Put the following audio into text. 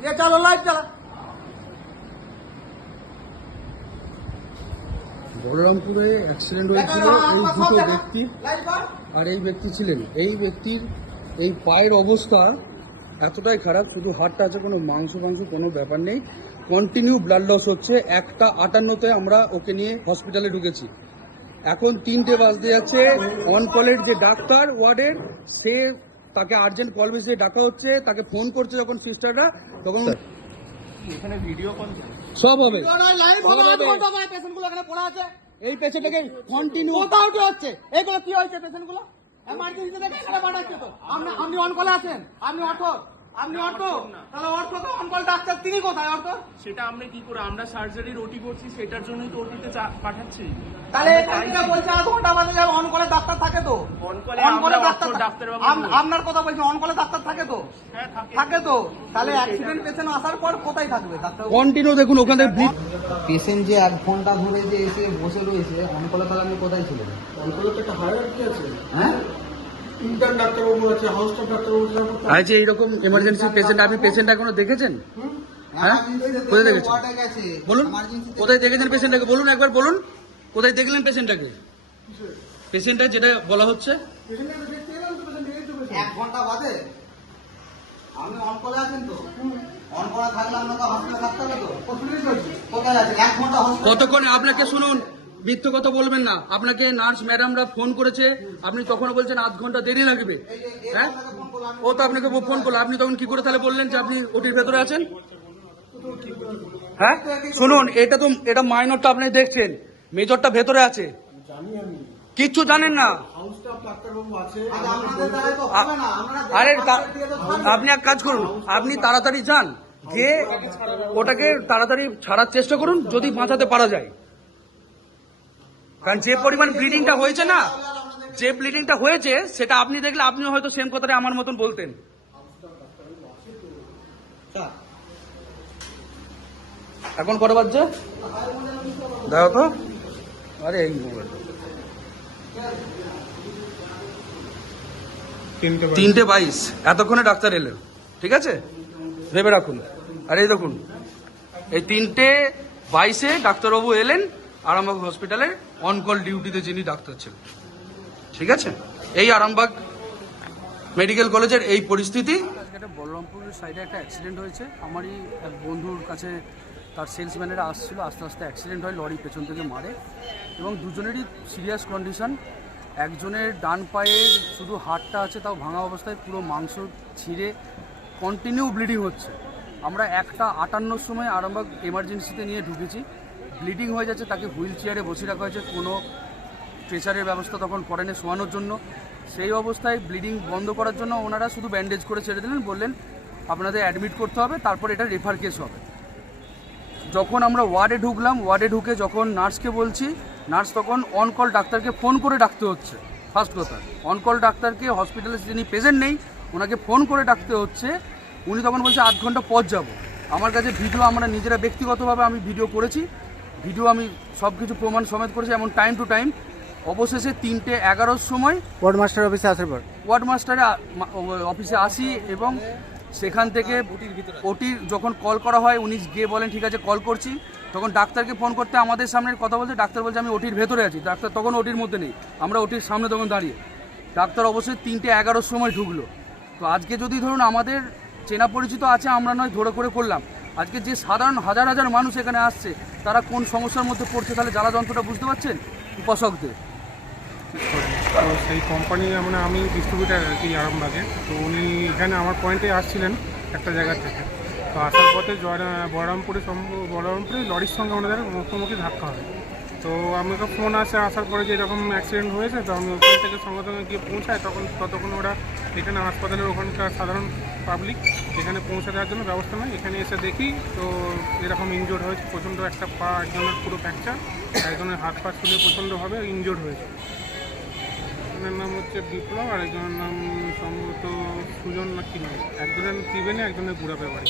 ये चलो लाइट चला বলরামপুরে অ্যাক্সিডেন্ট হয়েছিল এই দুটো ব্যক্তি लाइट कर আর এই ব্যক্তি ছিলেন এই ব্যক্তির এই পায়ের অবস্থা এতটাই খারাপ শুধু হাড়টা আছে কোনো মাংস মাংস কোনো ব্যাপার নেই কন্টিনিউ ব্লাড লস হচ্ছে একটা আটান্নতে আমরা ওকে নিয়ে হসপিটালে ঢুকেছি এখন তিনটে বাজতে যাচ্ছে অন কলের যে ডাক্তার ওয়ার্ডের সে তাকে আর্জেন্ট কল মেসেজে ডাকা হচ্ছে তাকে ফোন করছে যখন সিস্টাররা তখন এখানে ভিডিও কল সব হবে। লাইট সব বন্ধ আধ হবে। ঘণ্টা পরে পেশেন্টগুলো এখানে পড়া আছে? এই পেশেন্টটাকে কন্টিনিউ কোথাও আউট হচ্ছে এইগুলো কি হয়েছে পেশেন্টগুলো এমআরজেন্সিতে দেখে এখানে পাঠাচ্ছে তো। আপনি আপনি অন কলে আছেন? আপনি অটো আপনি তাহলে অটো তো অন কল ডাক্তার তিনি কোথায় সেটা আমরা কি করে আমরা সার্জারির ওটি করছি সেটার জন্যই তো ওটিতে পাঠাচ্ছি। তাহলে বলছে আধ ঘণ্টা বাদে যাবে অন ডাক্তার থাকে তো? ডাক্তার ডাক্তারবাবু আপনার কথা বলছি অন কলে ডাক্তার থাকে তো? হ্যাঁ থাকে। তো? তাহলে অ্যাক্সিডেন্ট পেশেন্ট আসার পর কোথায় থাকবে? ডাক্তার কন্টিনিউ দেখুন ওখান থেকে পেশেন্ট যে এক ঘণ্টা ধরে যে এসে বসে রয়েছে অনকলে তাহলে আপনি কোথায় ছিলেন? অঞ্চলে তো একটা হায়ারার্কি আছে। হ্যাঁ? ইন্টার্ন ডাক্তারবাবু আছে ডাক্তারবাবু এইরকম এমার্জেন্সি পেশেন্ট আপনি পেশেন্ট এখনও দেখেছেন? হ্যাঁ? কোথায় দেখেছেন? বলুন কোথায় দেখেছেন পেশেন্টটাকে বলুন একবার বলুন। কোথায় দেখলেন পেশেন্টটাকে পেশেন্টের যেটা বলা হচ্ছে? এক ঘণ্টা বাদে? আপনি অন করে আছেন তো। অন করা থাকলে আপনাকে হসপিটালে থাকতে হবে তো। কোথায় আছে? এক ঘণ্টা কতক্ষণ? আপনাকে শুনুন। মিথ্যে কথা বলবেন না। আপনাকে নার্স ম্যাডামরা ফোন করেছে, আপনি তখন বলছেন আধ ঘণ্টা দেরি লাগবে। হ্যাঁ? ও তো আপনাকে ফোন করল। আপনি তখন কি করে তাহলে বললেন যে আপনি ওটির ভেতরে আছেন? হ্যাঁ? শুনুন, এটা তো, এটা মাইনরটা আপনি দেখছেন। মেজরটা ভেতরে আছে। কিচ্ছু জানেন না। আরে আপনি এক কাজ করুন। আপনি তাড়াতাড়ি যান যে ওটাকে তাড়াতাড়ি ছাড়ার চেষ্টা করুন, যদি বাঁচাতে পারা যায়। কারণ যে পরিমাণ ব্লিডিংটা হয়েছে না যে ব্লিডিংটা হয়েছে সেটা আপনি দেখলে আপনিও হয়তো সেম কথাটা আমার মতন বলতেন। এখন কটা বাজছে? দেখো তো। আরে এই মোবাইল তিনটে বাইশ। এতক্ষণে ডাক্তার এলেন ঠিক আছে? ভেবে রাখুন। আর এই দেখুন এই তিনটে বাইশে ডাক্তারবাবু এলেন আরামবাগ হসপিটালের অন কল ডিউটিতে যিনি ডাক্তার ছিলেন। ঠিক আছে? এই আরামবাগ মেডিকেল কলেজের এই পরিস্থিতি। একটা সাইডে একটা অ্যাক্সিডেন্ট হয়েছে। আমারই এক বন্ধুর কাছে তার সেলসম্যানেরা আসছিল। আস্তে আস্তে অ্যাক্সিডেন্ট হয় লরি পেছন থেকে মারে এবং দুজনেরই সিরিয়াস কন্ডিশন একজনের ডান পায়ের শুধু হাড়টা আছে, তাও ভাঙা অবস্থায় পুরো মাংস ছিঁড়ে কন্টিনিউ ব্লিডিং হচ্ছে। আমরা একটা আটান্নর সময় আরামবাগ এমার্জেন্সিতে নিয়ে ঢুকেছি। ব্লিডিং হয়ে যাচ্ছে, তাকে হুইল চেয়ারে বসিয়ে রাখা হয়েছে, কোনো প্রেসারের ব্যবস্থা তখন করেনি শোয়ানোর জন্য। সেই অবস্থায় ব্লিডিং বন্ধ করার জন্য ওনারা শুধু ব্যান্ডেজ করে ছেড়ে দিলেন, বললেন আপনাদের অ্যাডমিট করতে হবে, তারপর এটা রেফার কেস হবে। যখন আমরা ওয়ার্ডে ঢুকলাম, ওয়ার্ডে ঢুকে যখন নার্সকে বলছি, নার্স তখন অন কল ডাক্তারকে ফোন করে ডাকতে হচ্ছে ফার্স্ট কথা। অন কল ডাক্তারকে হসপিটালে যিনি প্রেজেন্ট নেই, ওনাকে ফোন করে ডাকতে হচ্ছে। উনি তখন বলছে, আধ ঘণ্টা পর যাব। আমার কাছে ভিডিও আমরা নিজেরা ব্যক্তিগতভাবে আমি ভিডিও করেছি। ভিডিও আমি সব কিছু প্রমাণ সমেত করেছি এমন টাইম টু টাইম অবশেষে তিনটে এগারোর সময় ওয়ার্ড মাস্টার অফিসে আসার পর। ওয়ার্ড মাস্টারে অফিসে আসি এবং সেখান থেকে ওটির যখন কল করা হয় উনি গিয়ে বলেন ঠিক আছে কল করছি। তখন ডাক্তারকে ফোন করতে আমাদের সামনে কথা বলছে ডাক্তার বলছে আমি ওটির ভেতরে আছি। ডাক্তার তখন ওটির মধ্যে নেই আমরা ওটির সামনে তখন দাঁড়িয়ে। ডাক্তার অবশ্যই তিনটে এগারোর সময় ঢুকলো। তো আজকে যদি ধরুন আমাদের চেনা পরিচিত আছে আমরা নয় ধরে করে করলাম। আজকে যে সাধারণ হাজার হাজার মানুষ এখানে আসছে, তারা কোন সমস্যার মধ্যে পড়ছে তাহলে জ্বালা যন্ত্রটা বুঝতে পারছেন? উপাসকদের। তো সেই কোম্পানি মানে আমি ডিস্ট্রিবিউটার আর কি, আরামবাগে। তো উনি এখানে আমার পয়েন্টে আসছিলেন একটা জায়গা থেকে। তো আসার পথে বহরমপুরে বহরমপুরে লরির সঙ্গে ওনাদের মুখোমুখি ধাক্কা হয়। তো আমাকে ফোন আসে, আসার পরে যে এরকম অ্যাক্সিডেন্ট হয়েছে, তো আমি ওখান থেকে সঙ্গে সঙ্গে গিয়ে পৌঁছাই। তখন ততক্ষণ ওরা এখানে হাসপাতালের ওখানকার সাধারণ পাবলিক এখানে পৌঁছে দেওয়ার জন্য ব্যবস্থা নেই। এখানে এসে দেখি, তো এরকম ইনজোর্ড হয়েছে, প্রচণ্ড একটা পা, একজনের পুরো ফ্র্যাকচার একজনের হাত পা ছুলে প্রচণ্ডভাবে ইনজোর্ড হয়েছে। একজনের নাম হচ্ছে বিপ্লব, আর একজনের নাম সম্ভবত সুজন না কি নয়। একজনের ত্রিবেণী, একজনের বুড়া ব্যাপারী